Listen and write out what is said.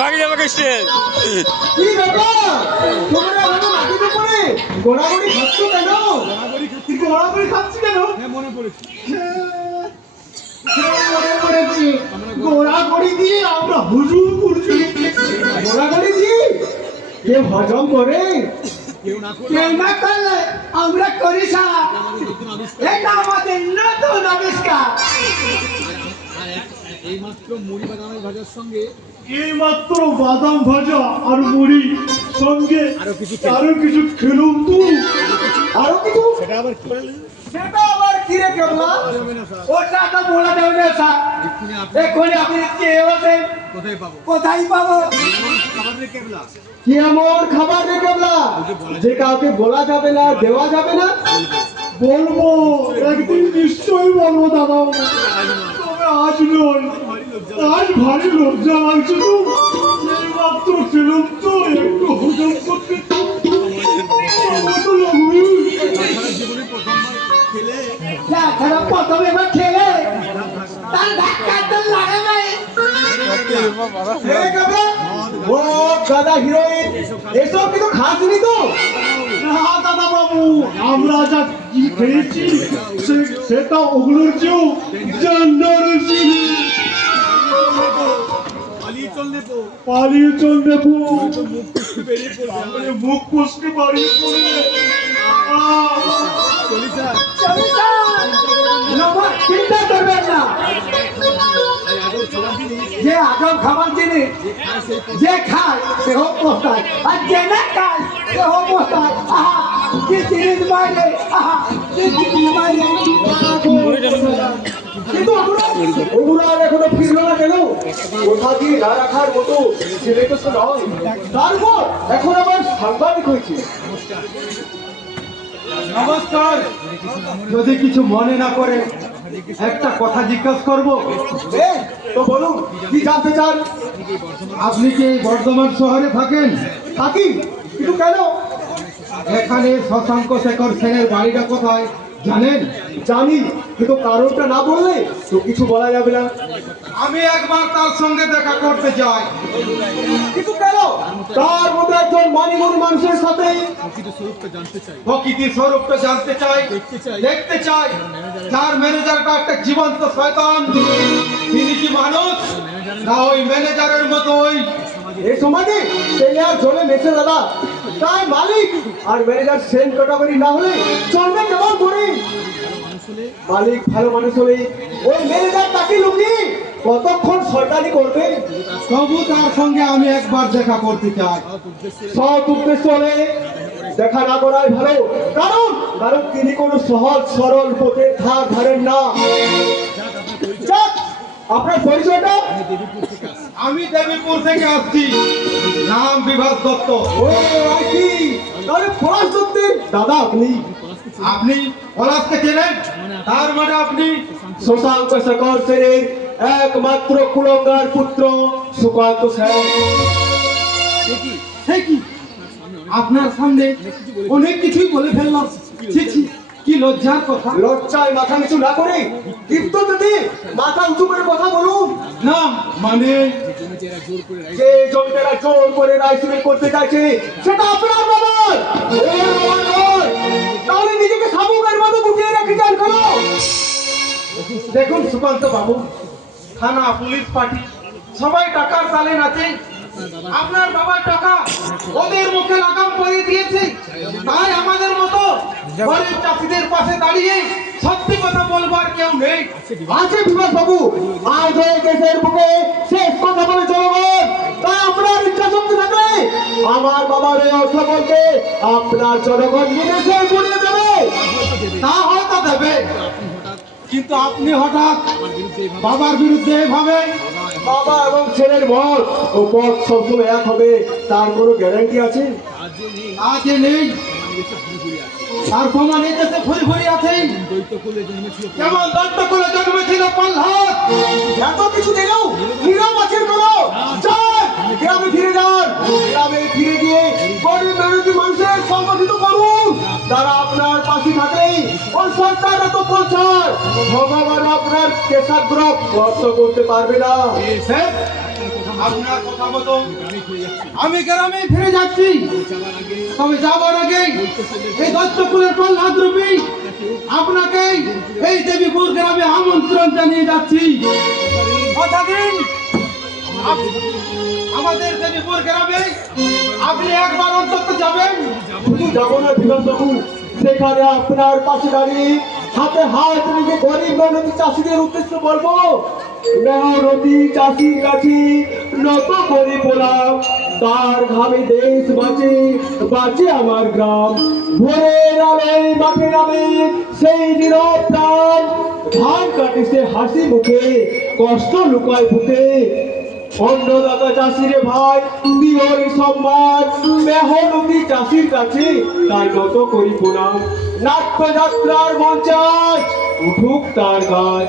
ভাঙি যাবে স্টেজ। কি ব্যাপার তোমরা আমাকে মাটির উপরে গোড়াগড়ি খাচ্ছ কেন? গোড়াগড়ি খাচ্ছি কেন? মনে পড়েছে মনে পড়েছে গোড়াগড়ি দিয়ে আমরা হুজুম করছি। গোড়াগড়ি দিয়ে কেউ হজম করে? কেউ না কেউ না করলে আমরা করি স্যার। এটা আমাদের নতুন আবিষ্কার। এইমাত্র মুড়ি বাদামের ভাজার সঙ্গে এইমাত্র বাদাম ভাজা আর মুড়ি সঙ্গে আরো কিছু খেলুম তো। আরো কিছু? সেটা আবার কি সেটা আবার কি রে কেবলা? ওটা তো বলা যাবে না স্যার। এক্ষুনি আপনি কে বলছেন? কোথায় পাবো? খাবারের কেবলা কি এমন খাবার রে কেবলা যে কাউকে বলা যাবে না, দেওয়া যাবে না? বলবো, একদিন নিশ্চয়ই বলবো দাদা। তবে আজ নয়, আজ ভারী লজ্জা লাগছে তো। এইমাত্র খেলাম তো, একটু হজম করতে জীবনে প্রথমবার খেলে প্রথমে এবার খেলে তার ধাক্কা তো লাগে নাই। ও দাদা হিরোইন, এসব কিন্তু খাসনি তো? না দাদা বাবু, আমরা যা কি খেয়েছি সেটা ওগুলোর চেয়েও জান্নারের ছিল। পালিয়ে চল নেবো, মুখ পুষকে বাড়িয়ে পড়ে। চিন্তা করবেন না, যে আজব খাবার জিনিস যে খায় সে হোক পোস্তায়, আর যে না খায় সে হোক পোস্তায়। আহা কি জিনিস বাইরে, আহা কি জিনিস বাইরে। কিন্তু ওগুলো আর এখনো ফিরলো না কেন? কোথা দিয়ে না রাখার মতো ছেলে তো সে নয়। তারপর এখন আবার সাংবাদিক হয়েছে। নমস্কার, যদি কিছু মনে না করে একটা কথা জিজ্ঞাসা করবো। তো বলুন, কি জানতে চান? আপনি কি বর্ধমান শহরে থাকেন? থাকি, কিন্তু কেন? এখানে শশাঙ্ক শেখর সেনের বাড়িটা কোথায় জানেন? জানি, কিন্তু কারণটা না বললে তো কিছু বলা যাবে না। আমি একবার তার সঙ্গে দেখা করতে চাই। কিন্তু কেন? তার মতো একজন মানিমুনি মানুষের সাথে প্রকৃতির স্বরূপটা জানতে চাই, দেখতে চাই। যার ম্যানেজারটা একটা জীবন্ত শয়তান। তিনি কি মানুষ না ওই ম্যানেজারের মতোই এই সমাজে তেলে আর জলে মেশে দাদা? তাই মালিক আর ম্যানেজার সেম ক্যাটাগরি না হলে চলবে কেমন করে? মালিক ভালো মানুষ হলে ওই ম্যানেজার তাকে লুকিয়ে কতক্ষণ শয়তানি করবে? তবু তার সঙ্গে আমি একবার দেখা করতে চাই। সৎ উদ্দেশ্য হলে দেখা না করাই ভালো, কারণ কারণ তিনি কোনো সহজ সরল পথে ধার ধারেন না। আপনার পরিচয়টা? আমি দেবীপুর থেকে আসছি, নাম বিভাস দত্ত। ও আইছি, তাহলে পলাশ দত্তের দাদা আপনি? আপনি পলাশকে চেনেন? তার মানে আপনি শশাঙ্ক শেখর সেনের একমাত্র কুলঙ্গার পুত্র সুকান্ত সেন। কি আপনার সামনে অনেক কিছুই বলে ফেললাম। কি লজ্জার কথা। লজ্জায় মাথা নিচু না করে দীপ্ত যদি মাথা উঁচু করে কথা বলুন না। মানে যে জমিদারা জোর করে রাইসিং করতে চাইছে সেটা আপনার ব্যাপার, তাহলে নিজেকে সামুকের মতো গুটিয়ে রেখেছেন কেন? দেখুন সুকান্ত বাবু, থানা পুলিশ পার্টি সবাই টাকার তালে নাচে। আপনার বাবার টাকা ওদের মুখে লাগাম পরিয়ে দিয়েছে, তাই আমাদের মতো গরিব চাষিদের পাশে দাঁড়িয়ে সত্যি কথা বলবার কেউ নেই। আছে বিভাস বাবু, আজ এই দেশের বুকে শেষ কথা বলে জনগণ। তাই আপনার ইচ্ছা শক্তি থাকলে আমার বাবার এই অর্থ বলতে আপনার জনগণ বিদেশে গুলিয়ে দেবে। তা হয়তো দেবে, কিন্তু আপনি হঠাৎ বাবার বিরুদ্ধে এভাবে? বাবা এবং ছেলের মত ও পথ সবসময় এক হবে তার কোনো গ্যারান্টি আছে? আজ নেই। তার প্রমাণ এই দেশে ঘুরে ঘুরে আছেন। যেমন দৈত্যকুলে জন্মেছিল প্রহ্লাদ। এত কিছু দিলেও নীরব আছেন করো। গ্রামে ফিরে যান, গ্রামে ফিরে গিয়ে গরিব মেহনতি মানুষের সংগঠিত করুন। যারা আপনার পাশে থাকে ওই সরকার এত প্রচার ভগবান আপনার কেশাগ্রহ স্পর্শ করতে পারবে না। স্যার, আপনার কথা মতো আমি ফিরে যাচ্ছি আমি গ্রামে ফিরে যাচ্ছি। যাবার আগে তবে যাবার আগে এই দত্তকুলের প্রহ্লাদ রূপী আপনাকে এই দেবীপুর গ্রামে আমন্ত্রণ জানিয়ে যাচ্ছি। কথা দিন, আমাদের দেবীপুর গ্রামে আপনি একবার অন্তত যাবেন। শুধু যাবো না বিধানবাবু, সেখানে আপনার পাশে দাঁড়িয়ে হাতে হাত রেখে গরিব মেহনতি চাষিদের উদ্দেশ্যে বলবো, মেহনতি চাষির কাছে নত করে পোলাম, তার ঘামে দেশ বাঁচে, বাঁচে আমার গ্রাম। ভোরের আলোয় মাঠে নামে সেই নীরব প্রাণ, ধান কাটে সে হাসি মুখে, কষ্ট লুকায় বুকে। অন্নদাতা চাষিরে ভাই দিওর সম্মান, মেহনতি চাষির কাছে তার নত করি প্রণাম। নাট্য যাত্রার মঞ্চাজ উঠুক তার গান।